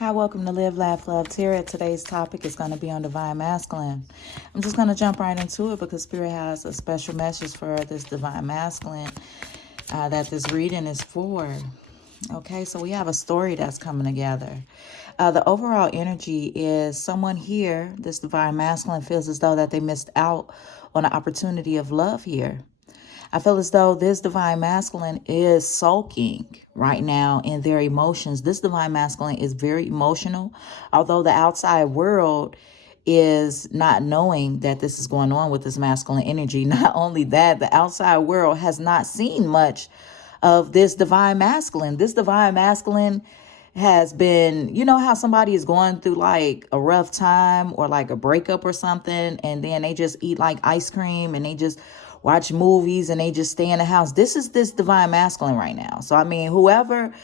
Hi, welcome to Live, Laugh, Love Tarot. Today's topic is going to be on Divine Masculine. I'm just going to jump right into it because Spirit has a special message for this Divine Masculine that this reading is for. Okay, so we have a story that's coming together. The overall energy is someone here, this Divine Masculine, feels as though that they missed out on an opportunity of love here. I feel as though this Divine Masculine is sulking right now in their emotions. This Divine Masculine is very emotional, although the outside world is not knowing that this is going on with this masculine energy. Not only that, the outside world has not seen much of this Divine Masculine. This Divine Masculine has been, you know how somebody is going through like a rough time or like a breakup or something, and then they just eat like ice cream and they just watch movies and they just stay in the house. This is this Divine Masculine right now. So, I mean, whoever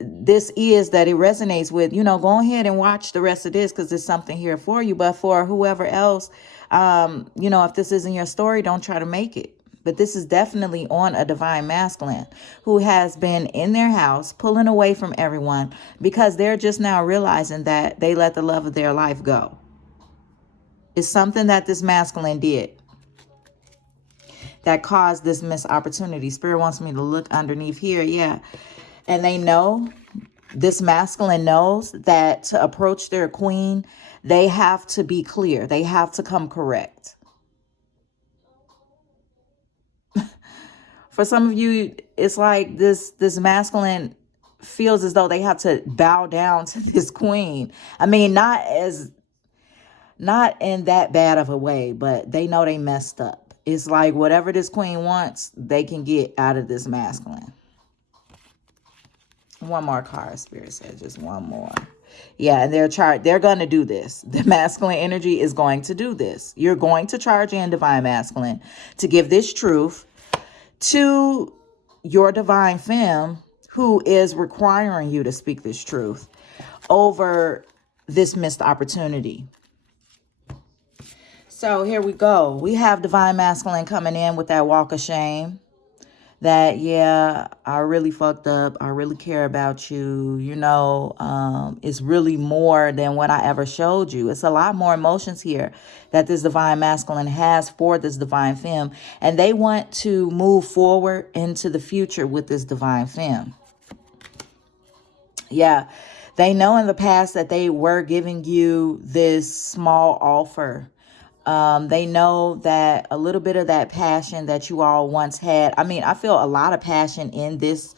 this is that it resonates with, go ahead and watch the rest of this because there's something here for you. But for whoever else, if this isn't your story, don't try to make it. But this is definitely on a Divine Masculine who has been in their house, pulling away from everyone because they're just now realizing that they let the love of their life go. It's something that this masculine did that caused this missed opportunity. Spirit wants me to look underneath here. Yeah. And they know, this masculine knows that to approach their queen, they have to be clear. They have to come correct. For some of you, it's like this masculine feels as though they have to bow down to this queen. I mean, not in that bad of a way, but they know they messed up. It's like whatever this queen wants, they can get out of this masculine. One more card, Spirit says, just one more. Yeah, and they're going to do this. The masculine energy is going to do this. You're going to charge in, Divine Masculine, to give this truth to your Divine Femme who is requiring you to speak this truth over this missed opportunity. So here we go. We have Divine Masculine coming in with that walk of shame. That, yeah, I really fucked up. I really care about you. It's really more than what I ever showed you. It's a lot more emotions here that this Divine Masculine has for this Divine Femme. And they want to move forward into the future with this Divine Femme. Yeah, they know in the past that they were giving you this small offer. They know that a little bit of that passion that you all once had. I mean, I feel a lot of passion in this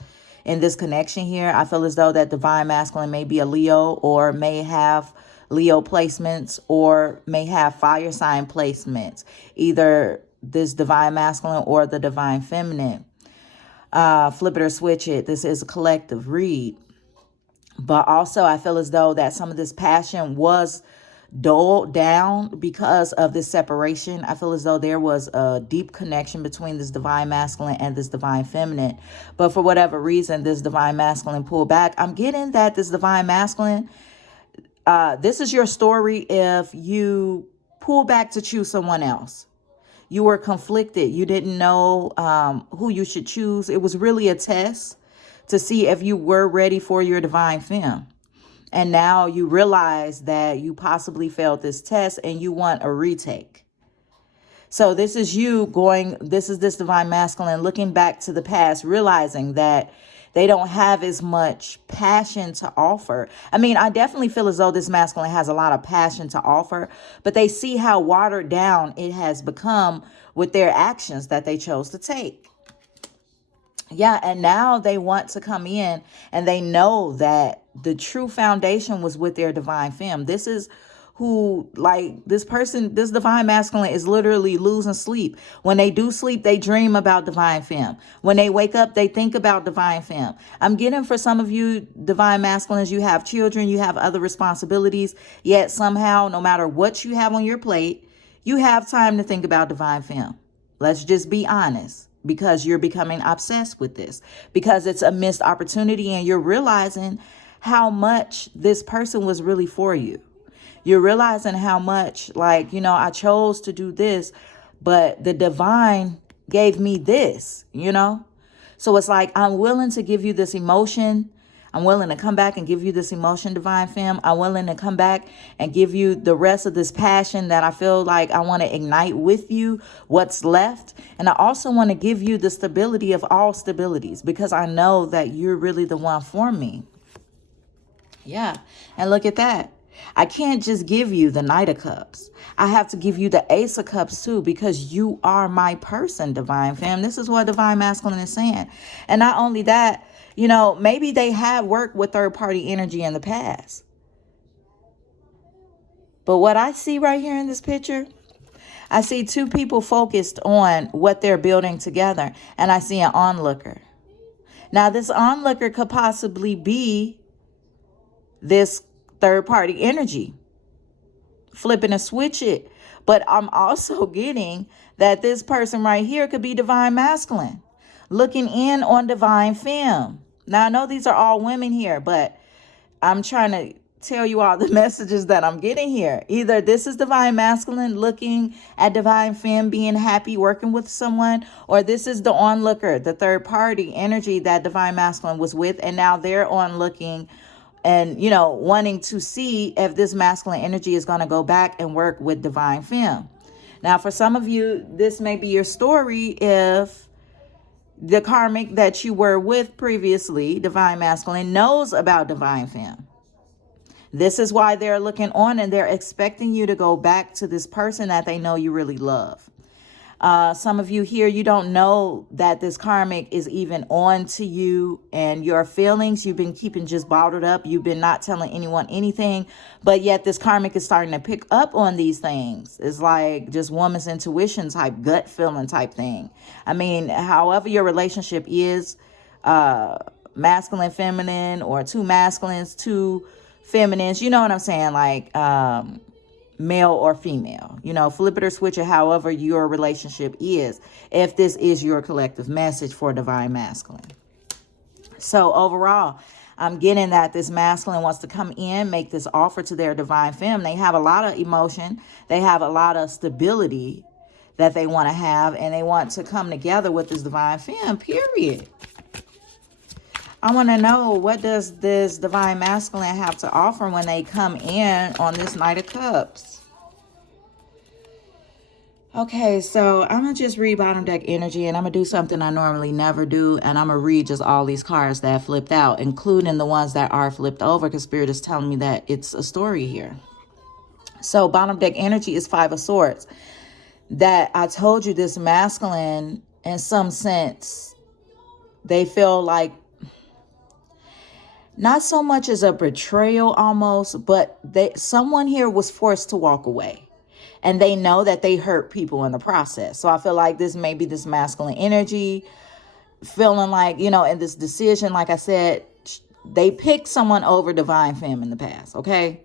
connection here. I feel as though that Divine Masculine may be a Leo or may have Leo placements or may have fire sign placements. Either this Divine Masculine or the Divine Feminine. Flip it or switch it. This is a collective read. But also I feel as though that some of this passion was dulled down because of this separation. I feel as though there was a deep connection between this Divine Masculine and this Divine Feminine. But for whatever reason, this Divine Masculine pulled back. I'm getting that this Divine Masculine, this is your story if you pull back to choose someone else. You were conflicted. You didn't know who you should choose. It was really a test to see if you were ready for your Divine Femme. And now you realize that you possibly failed this test and you want a retake. So this is this Divine Masculine looking back to the past, realizing that they don't have as much passion to offer. I mean, I definitely feel as though this masculine has a lot of passion to offer, but they see how watered down it has become with their actions that they chose to take. Yeah, and now they want to come in and they know that the true foundation was with their Divine Femme. This is who, like, this Divine Masculine is literally losing sleep. When they do sleep, they dream about Divine Femme. When they wake up, they think about Divine Femme. I'm getting for some of you Divine Masculines, you have children, you have other responsibilities, yet somehow, no matter what you have on your plate, you have time to think about Divine Femme. Let's just be honest. Because you're becoming obsessed with this. Because it's a missed opportunity and you're realizing how much this person was really for you. You're realizing how much, I chose to do this, but the divine gave me this, So it's like, I'm willing to give you this emotion. I'm willing to come back and give you this emotion, divine femme. I'm willing to come back and give you the rest of this passion that I feel like I want to ignite with you, what's left. And I also want to give you the stability of all stabilities, because I know that you're really the one for me. Yeah. And look at that. I can't just give you the Knight of Cups. I have to give you the Ace of Cups too, because you are my person, divine femme. This is what divine masculine is saying. And not only that, you know, maybe they have worked with third party energy in the past. But what I see right here in this picture, I see two people focused on what they're building together. And I see an onlooker. Now, this onlooker could possibly be this third party energy, flipping a switch it. But I'm also getting that this person right here could be divine masculine, looking in on divine femme. Now, I know these are all women here, but I'm trying to tell you all the messages that I'm getting here. Either this is divine masculine looking at divine femme, being happy, working with someone, or this is the onlooker, the third party energy that divine masculine was with, and now they're on looking and, you know, wanting to see if this masculine energy is going to go back and work with divine femme. Now, for some of you, this may be your story if the karmic that you were with previously, divine masculine, knows about divine femme. This is why they're looking on and they're expecting you to go back to this person that they know you really love. Some of you here, you don't know that this karmic is even on to you, and your feelings you've been keeping just bottled up. You've been not telling anyone anything, but yet this karmic is starting to pick up on these things. It's like just woman's intuition type, gut feeling type thing. I mean, however your relationship is, masculine, feminine, or two masculines, two feminines, you know what I'm saying? Like, male or female, you know, flip it or switch it, however your relationship is, if this is your collective message for divine masculine. So overall, I'm getting that this masculine wants to come in, make this offer to their divine femme. They have a lot of emotion. They have a lot of stability that they want to have, and they want to come together with this divine femme, period. I want to know, what does this divine masculine have to offer when they come in on this Knight of Cups? Okay, so I'm going to just read bottom deck energy, and I'm going to do something I normally never do, and I'm going to read just all these cards that flipped out, including the ones that are flipped over, because Spirit is telling me that it's a story here. So bottom deck energy is Five of Swords. That I told you, this masculine, in some sense, they feel like, not so much as a betrayal almost, but someone here was forced to walk away. And they know that they hurt people in the process. So I feel like this may be this masculine energy feeling like, you know, in this decision, like I said, they picked someone over divine femme in the past, okay?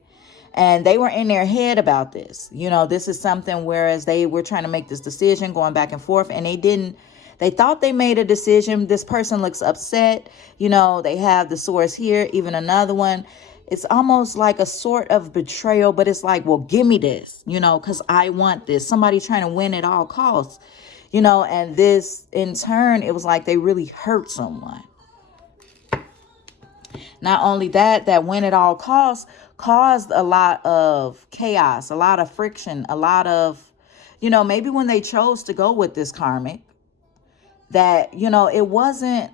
And they were in their head about this. You know, this is something, whereas they were trying to make this decision, going back and forth, and they thought they made a decision. This person looks upset. You know, they have the swords here, even another one. It's almost like a sort of betrayal, but it's like, well, give me this, you know, because I want this. Somebody trying to win at all costs, you know, and this in turn, it was like they really hurt someone. Not only that, that win at all costs caused a lot of chaos, a lot of friction, a lot of, you know, maybe when they chose to go with this karmic, that, you know, it wasn't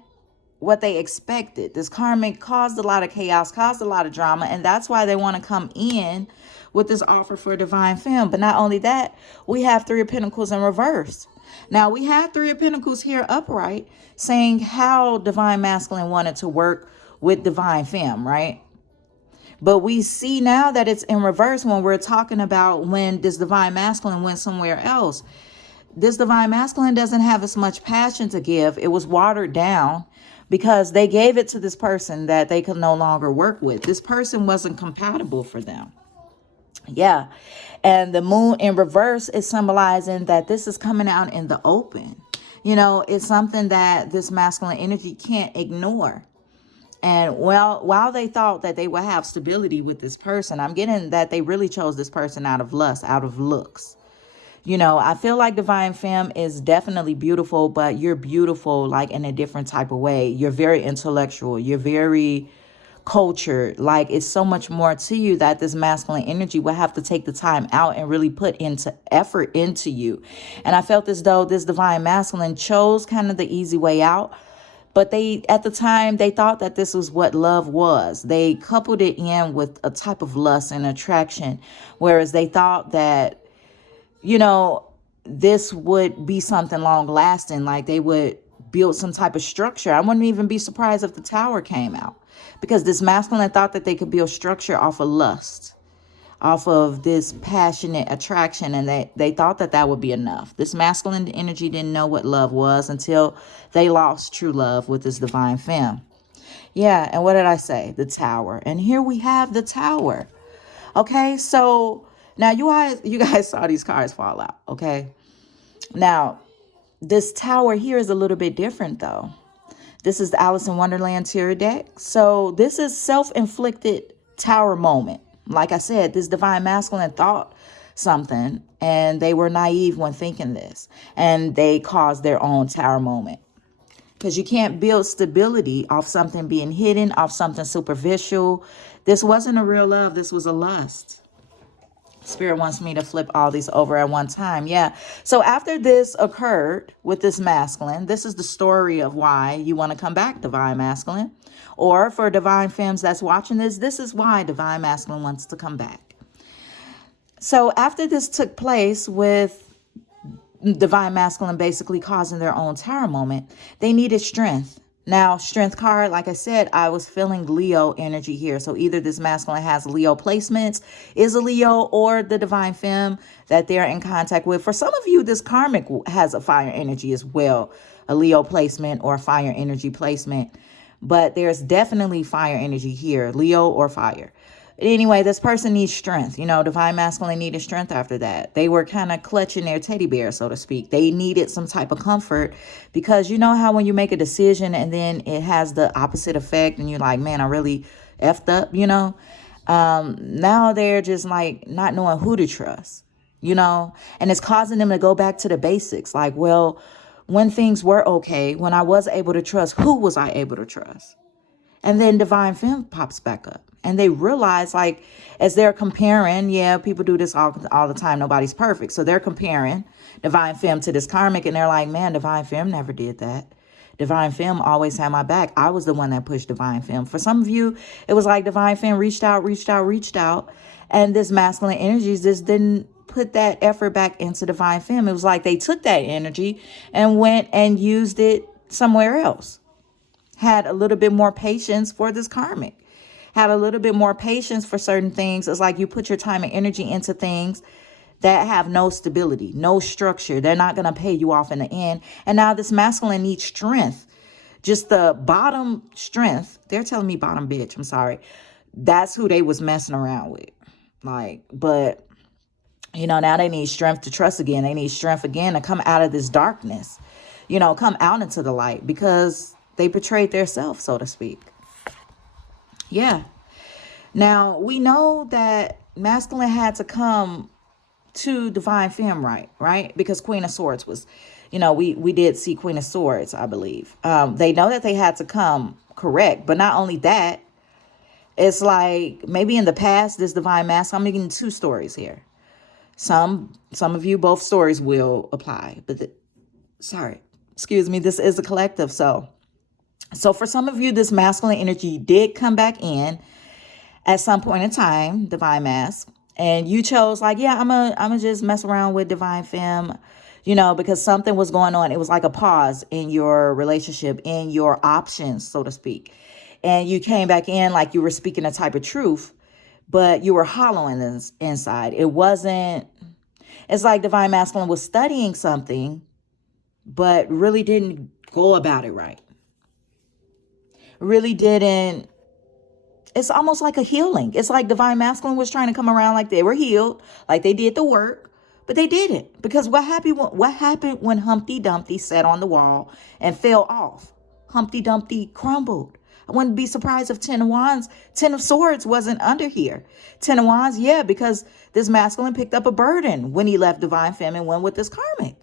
what they expected. This karmic caused a lot of chaos, caused a lot of drama, and that's why they want to come in with this offer for divine femme. But not only that, we have Three of Pentacles in reverse. Now, we have Three of Pentacles here upright, saying how divine masculine wanted to work with divine femme, right? But we see now that it's in reverse when we're talking about when this divine masculine went somewhere else. This divine masculine doesn't have as much passion to give. It was watered down because they gave it to this person that they could no longer work with. This person wasn't compatible for them. Yeah. And the moon in reverse is symbolizing that this is coming out in the open. You know, it's something that this masculine energy can't ignore. And while they thought that they would have stability with this person, I'm getting that they really chose this person out of lust, out of looks. You know, I feel like divine femme is definitely beautiful, but you're beautiful like in a different type of way. You're very intellectual. You're very culture. Like, it's so much more to you that this masculine energy will have to take the time out and really put into effort into you. And I felt as though this divine masculine chose kind of the easy way out. But at the time, they thought that this was what love was. They coupled it in with a type of lust and attraction, whereas they thought that, this would be something long lasting, like they would build some type of structure. I wouldn't even be surprised if the tower came out, because this masculine thought that they could build structure off of lust, off of this passionate attraction, and they thought that that would be enough. This masculine energy didn't know what love was until they lost true love with this divine femme. Yeah, and what did I say? The tower. And here we have the tower. Okay, so now you guys saw these cards fall out, okay? Now, this tower here is a little bit different, though. This is the Alice in Wonderland tarot deck. So this is self-inflicted tower moment. Like I said, this divine masculine thought something, and they were naive when thinking this, and they caused their own tower moment. Because you can't build stability off something being hidden, off something superficial. This wasn't a real love. This was a lust. Spirit wants me to flip all these over at one time. Yeah. So after this occurred with this masculine, this is the story of why you want to come back, divine masculine. Or for divine femmes that's watching this is why divine masculine wants to come back. So after this took place with divine masculine basically causing their own tower moment, they needed strength. Now, strength card, like I said, I was feeling Leo energy here. So either this masculine has Leo placements, is a Leo, or the divine femme that they're in contact with. For some of you, this karmic has a fire energy as well, a Leo placement or a fire energy placement. But there's definitely fire energy here, Leo or fire. Anyway, this person needs strength. Divine masculine needed strength after that. They were kind of clutching their teddy bear, so to speak. They needed some type of comfort, because you know how when you make a decision and then it has the opposite effect and you're like, man, I really effed up, now they're just like not knowing who to trust, and it's causing them to go back to the basics. Like, well, when things were okay, when I was able to trust, who was I able to trust? And then divine femme pops back up. And they realize, like, as they're comparing, people do this all the time. Nobody's perfect. So they're comparing divine femme to this karmic. And they're like, man, divine femme never did that. Divine femme always had my back. I was the one that pushed divine femme. For some of you, it was like divine femme reached out. And this masculine energy just didn't put that effort back into divine femme. It was like they took that energy and went and used it somewhere else. Had a little bit more patience for this karmic. Had a little bit more patience for certain things. It's like you put your time and energy into things that have no stability, no structure. They're not going to pay you off in the end. And now this masculine needs strength. Just the bottom strength. They're telling me bottom bitch. I'm sorry. That's who they was messing around with. But now they need strength to trust again. They need strength again to come out of this darkness. Come out into the light, because they betrayed their self, so to speak. Yeah. Now, we know that masculine had to come to divine femme, right? Because Queen of Swords was, we did see Queen of Swords, I believe. They know that they had to come correct. But not only that, it's like maybe in the past, this divine masculine, I'm making two stories here. Some of you, both stories will apply. But excuse me, this is a collective, so for some of you, this masculine energy did come back in at some point in time, divine mask, and you chose like, I'm gonna just mess around with divine femme, because something was going on. It was like a pause in your relationship, in your options, so to speak. And you came back in like you were speaking a type of truth, but you were hollow in this inside. It's like divine masculine was studying something, but really didn't go about it right. Really didn't. It's almost like a healing. It's like divine masculine was trying to come around like they were healed, like they did the work, but they didn't. Because what happened when Humpty Dumpty sat on the wall and fell off? Humpty Dumpty crumbled. I wouldn't be surprised if Ten of Swords wasn't under here. Ten of Wands, because this masculine picked up a burden when he left divine femme and went with this karmic.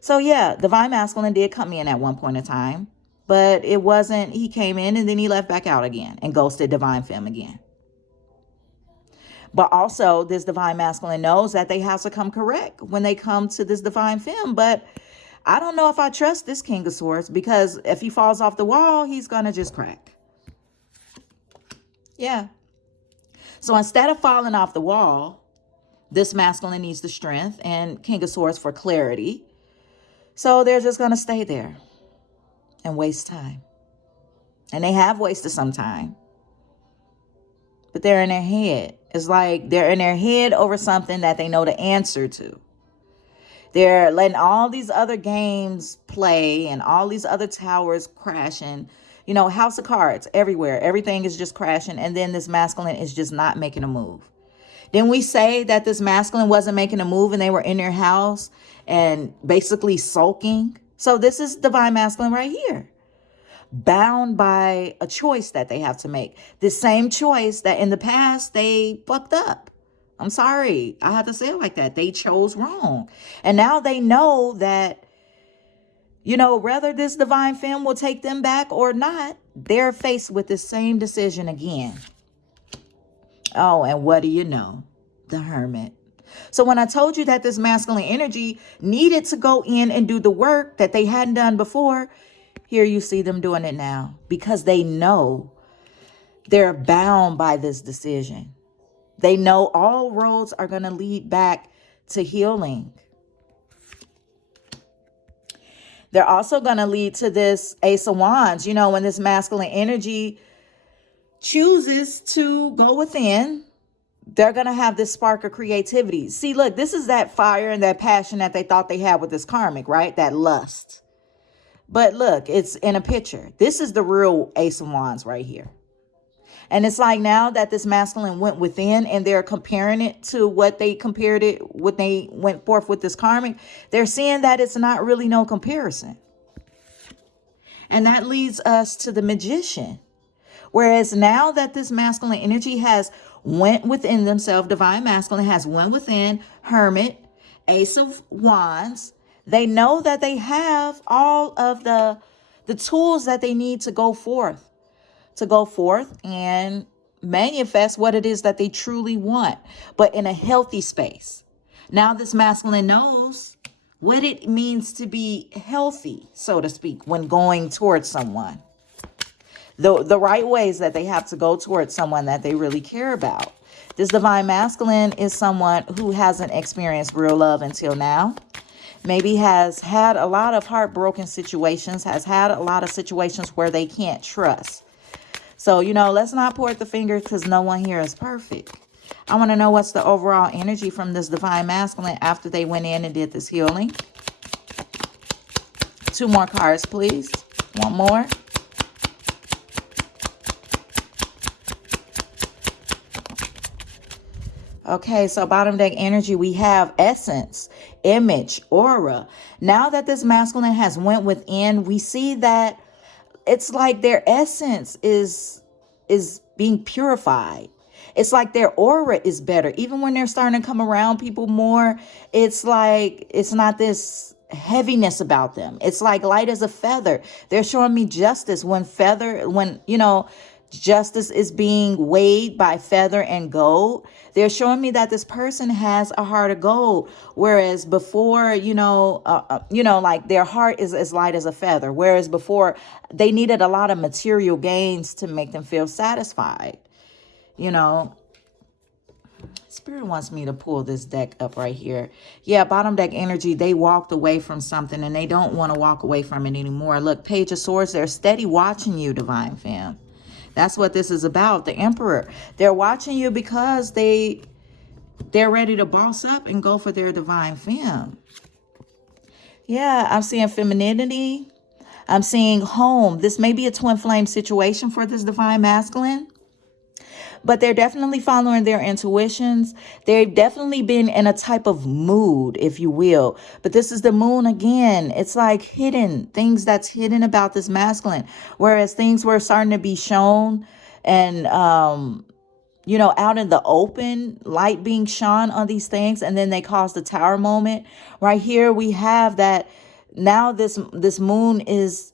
So divine masculine did come in at one point in time. but it wasn't, he came in and then he left back out again and ghosted divine femme again. But also this divine masculine knows that they have to come correct when they come to this divine femme. But I don't know if I trust this King of Swords, because if he falls off the wall, he's going to just crack. Yeah. So instead of falling off the wall, this masculine needs the strength and King of Swords for clarity. So they're just going to stay there and waste time. And they have wasted some time. But they're in their head. It's like they're in their head over something that they know the answer to. They're letting all these other games play and all these other towers crashing. You know, house of cards everywhere. Everything is just crashing. And then this masculine is just not making a move. Didn't we say that this masculine wasn't making a move and they were in their house and basically sulking? So this is divine masculine right here. Bound by a choice that they have to make. The same choice that in the past they fucked up. I'm sorry, I have to say it like that. They chose wrong. And now they know that, you know, whether this divine femme will take them back or not, they're faced with the same decision again. Oh, and what do you know? The Hermit. So when I told you that this masculine energy needed to go in and do the work that they hadn't done before, here you see them doing it now, because they know they're bound by this decision. They know all roads are going to lead back to healing. They're also going to lead to this Ace of Wands. You know, when this masculine energy chooses to go within, they're going to have this spark of creativity. See, look, this is that fire and that passion that they thought they had with this karmic, right? That lust. But look, it's in a picture. This is the real Ace of Wands right here. And it's like now that this masculine went within and they're comparing it to what they compared it, when they went forth with this karmic, they're seeing that it's not really no comparison. And that leads us to the Magician. Whereas now that this masculine energy has went within themselves, divine masculine has went within, Hermit, Ace of Wands, they know that they have all of the tools that they need to go forth and manifest what it is that they truly want, but in a healthy space. Now this masculine knows what it means to be healthy, so to speak, when going towards someone. The right ways that they have to go towards someone that they really care about. This divine masculine is someone who hasn't experienced real love until now. Maybe has had a lot of heartbroken situations, has had a lot of situations where they can't trust. So, you know, let's not point the finger because no one here is perfect. I want to know what's the overall energy from this divine masculine after they went in and did this healing. 2 more cards, please. 1 more. Okay, so bottom deck energy, we have essence, image, aura. Now that this masculine has went within, we see that it's like their essence is being purified. It's like their aura is better. Even when they're starting to come around people more, it's like it's not this heaviness about them. It's like light as a feather. They're showing me justice when you know, justice is being weighed by feather and gold. They're showing me that this person has a heart of gold, whereas before, you know, like their heart is as light as a feather, whereas before they needed a lot of material gains to make them feel satisfied. You know, Spirit wants me to pull this deck up right here. Yeah, bottom deck energy, they walked away from something and they don't want to walk away from it anymore. Look, Page of Swords, they're steady watching you, divine femme. That's what this is about. The Emperor. They're watching you because they're ready to boss up and go for their divine femme. Yeah, I'm seeing femininity. I'm seeing home. This may be a twin flame situation for this divine masculine. But they're definitely following their intuitions. They've definitely been in a type of mood, if you will. But this is the moon again. It's like hidden, things that's hidden about this masculine. Whereas things were starting to be shown and, you know, out in the open, light being shone on these things. And then they caused the tower moment. Right here we have that now this moon is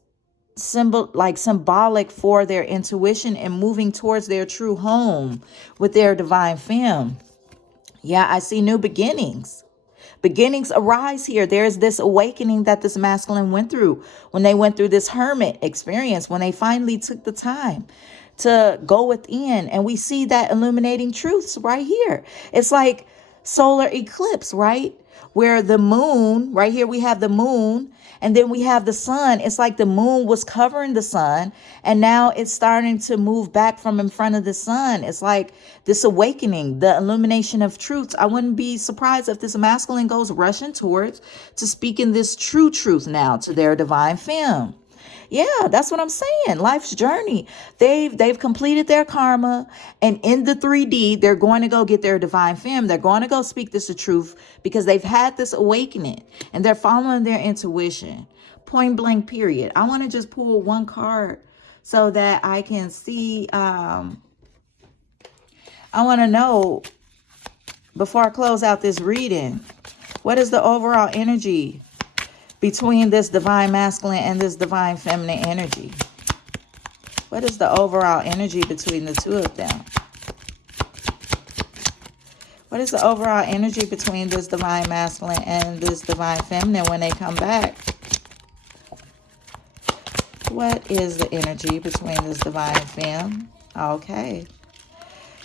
symbolic for their intuition and moving towards their true home with their divine femme. Yeah, I see new beginnings. Beginnings arise here. There's this awakening that this masculine went through when they went through this hermit experience, when they finally took the time to go within. And we see that illuminating truths right here. It's like solar eclipse, right? Where the moon, right here we have the moon, and then we have the sun. It's like the moon was covering the sun, and now it's starting to move back from in front of the sun. It's like this awakening, the illumination of truths. I wouldn't be surprised if this masculine goes rushing towards to speaking this true truth now to their divine femme. Yeah, that's what I'm saying. Life's journey. They've completed their karma, and in the 3D, they're going to go get their divine femme. They're going to go speak this the truth because they've had this awakening and they're following their intuition. Point blank, period. I want to just pull one card so that I can see. I want to know, before I close out this reading, what is the overall energy between this divine masculine and this divine feminine energy? What is the overall energy between the two of them? What is the overall energy between this divine masculine and this divine feminine when they come back? What is the energy between this divine femme? Okay.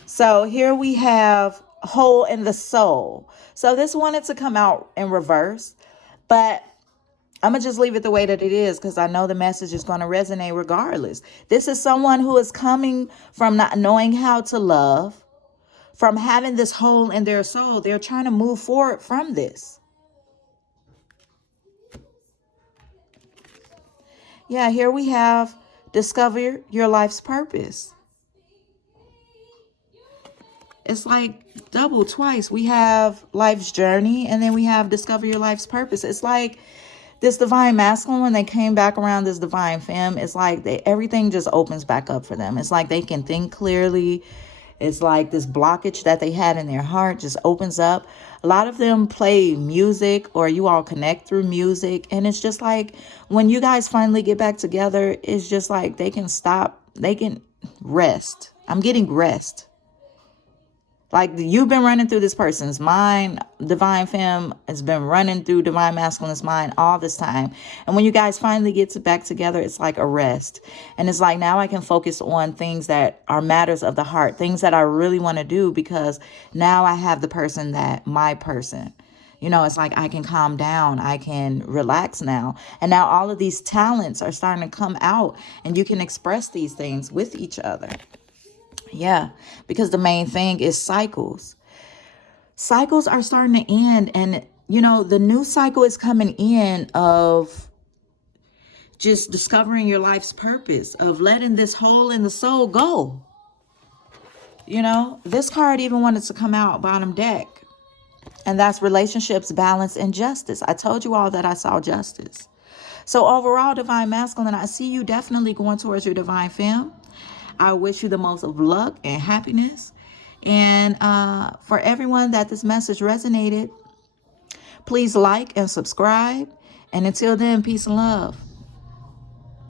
So here we have hole in the soul. So this wanted to come out in reverse, but I'm going to just leave it the way that it is because I know the message is going to resonate regardless. This is someone who is coming from not knowing how to love, from having this hole in their soul. They're trying to move forward from this. Yeah, here we have discover your life's purpose. It's like double, twice. We have life's journey and then we have discover your life's purpose. It's like this divine masculine, when they came back around this divine femme, it's like everything just opens back up for them. It's like they can think clearly. It's like this blockage that they had in their heart just opens up. A lot of them play music, or you all connect through music. And it's just like when you guys finally get back together, it's just like they can stop. They can rest. I'm getting rest. Like you've been running through this person's mind. Divine femme has been running through divine masculine's mind all this time. And when you guys finally get back together, it's like a rest. And it's like, now I can focus on things that are matters of the heart, things that I really want to do, because now I have the person my person. You know, it's like I can calm down. I can relax now. And now all of these talents are starting to come out and you can express these things with each other. Yeah, because the main thing is cycles. Cycles are starting to end. And, you know, the new cycle is coming in of just discovering your life's purpose, of letting this hole in the soul go. You know, this card even wanted to come out bottom deck. And that's relationships, balance, and justice. I told you all that I saw justice. So overall, divine masculine, I see you definitely going towards your divine femme. I wish you the most of luck and happiness. And for everyone that this message resonated, please like and subscribe. And until then, peace and love.